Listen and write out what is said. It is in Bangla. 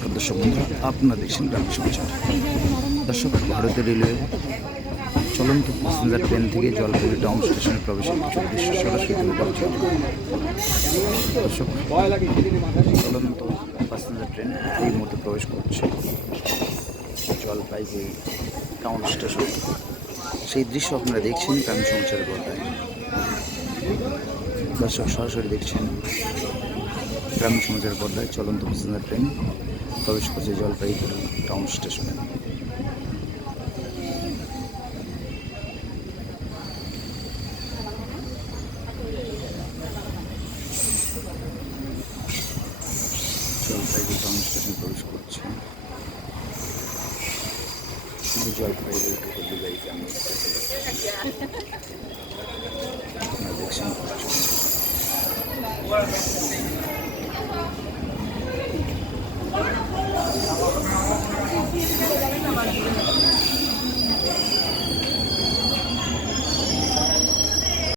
নমস্কার দর্শক বন্ধুরা আপনারা দেখছেন গ্রামীণ সমাচার। দর্শক ভারতীয় রেলওয়ে চলন্ত প্যাসেঞ্জার ট্রেন থেকে জলপাইগুড়ি টাউন স্টেশনে প্রবেশের কিছু দৃশ্য সরাসরি দর্শক, চলন্ত প্যাসেঞ্জার ট্রেন এই মুহূর্তে প্রবেশ করছে জলপাইগুড়ি টাউন স্টেশন সেই দৃশ্য আপনারা দেখছেন গ্রামীণ সমাচারের পর্দায়। দর্শক, সরাসরি দেখছেন গ্রামীণ সমাজের পর্দায় চলন্ত প্যাসেঞ্জার ট্রেন প্রবেশ করছে জলপাইগুড়ি টাউন স্টেশনে জলপাইগুড়ি টাউন স্টেশনে প্রবেশ করছে। জলপাইগুড়ি থেকে দুবাইকে আমরা